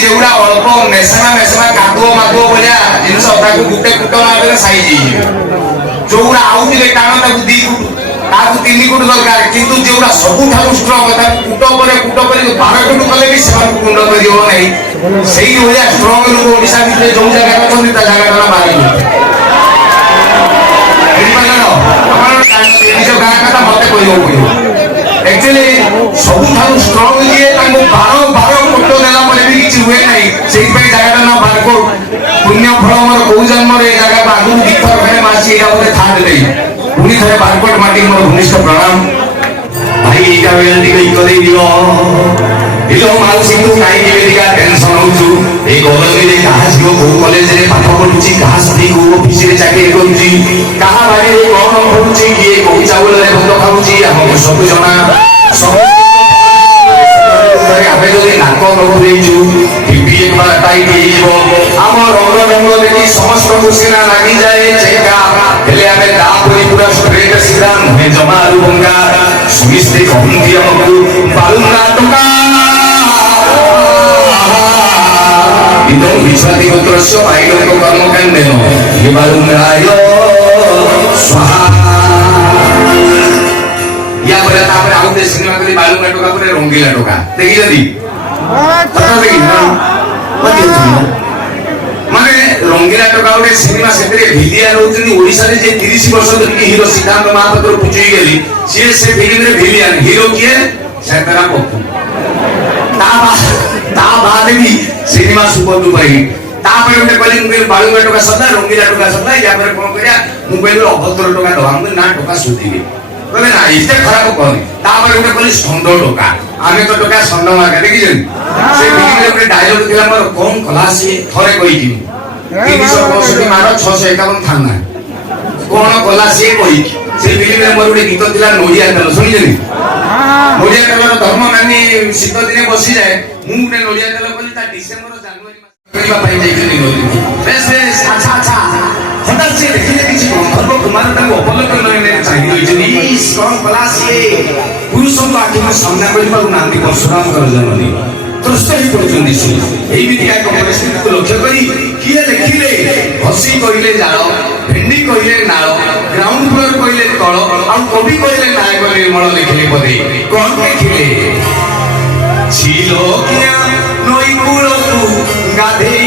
जेगुड़ा अल्प मेसमा मेसमा कादुओ मादुओ बोलिया जिनस ताकू गुटे कुट मारे साइज जोगुड़ा आउतिले टाण ताकू 2 फुट ताकू 3 फुट दरकार किंतु जेगुड़ा सबुठारु स्ट्रांग ताकू कुट करे 12 फुट कले भी सेमान कुंड करियो नाही सेही होया स्ट्रांग लोक ओडिसा भितरे जो जगह अछंती ता जगह ना मारी निज गाँ कथा मत कह एक्चुअली सबुठारु स्ट्रांग दिए बार बार कोट देला भी किसी हुए ना से जगह ना बारकोट पुण्य फल मोर कौ जन्म जगह आगु दीथर फेरे मासी बोले था पुणी थे बारकोट माटी मोर घनिष्ठ प्रणाम भाई एटा बेल टिके करे दियो इलो माउसी तू काई केलिका टेंशन होचु ए कॉलेज रे कहा जियो को कॉलेज रे पाठ पढुची कहा सदी को ऑफिस रे चाकरी करूची कहा बारे रे कोन पढुची किए कोई चावल रे भात खाउची हम सब जना सब आबे जदी नाक नबु देचु टीवी एक बार टाइट हेइबो हम रंग रंग देखि समस्त खुशिना लागि जाए चेका हेले आमे दा पूरी पूरा स्ट्रेट सीधा मुहे जमा आलू बंगा सुमिस्ते कहन दिया हमकु बालुना टका इदं विश्वाति गोत्रस्य पाइलो कर्म कांडेनो ये बालुनाय स्वाहा या बोले तापर आउ दे सिनेमा कली बालुना टका परे रंगीला टका देखि जदी माने रंगीला टका उडे सिनेमा सेतरे भिलिया रहउछनी ओडिसा रे जे 30 वर्ष धरि हीरो सिद्धांत महापात्र पुचई गेली से फिल्म रे भिलियन हीरो किए सेतरा पप्पू ता बाद भी सिनेमा सुपर डुपर हिट तापर उठे कहली मुझे बालुगा टका सदा रंगीला टका सदा या पर कोन करिया मोबाइल रो अभद्र टका दवा हम ना टका सुधीबे कहले ना इते खराब कहली तापर उठे कहली संड टका आमे तो टका संड मार्का देखि जन से फिल्म रे उठे डायलॉग दिला मोर कोन खलासी थरे कहि दिनु 365 मार 651 थाना कोन खलासी कहि से फिल्म रे मोर उठे गीत दिला नोडिया तेल सुनि जनी नोडिया तेल धर्म मानी शीत दिने बसी जाए मु उठे नोडिया तेल कहली ता डिसेंबर जनवरी करिबा पाई जाई जनी नोडी बेस अच्छा अच्छा हठात से देखिले किछि धर्म कुमार ताको उपलब्ध नइने चाहिए जनी स्ट्रांग खलासी पुरुषों तो आखिर में सामना करिबा नांदी परशुराम कर जननी त्रस्तरी पड़छन्ती से एई बिटिया को परिस्थिति को लक्ष्य करी किए लिखिले हसी कहिले जाओ भेंडी कहिले नाओ ग्राउंड फ्लोर कहिले तळ आ कवि कहिले नायक निर्मल लिखिले पदे कोन लिखिले छिलो किया नई कूल तू गाधे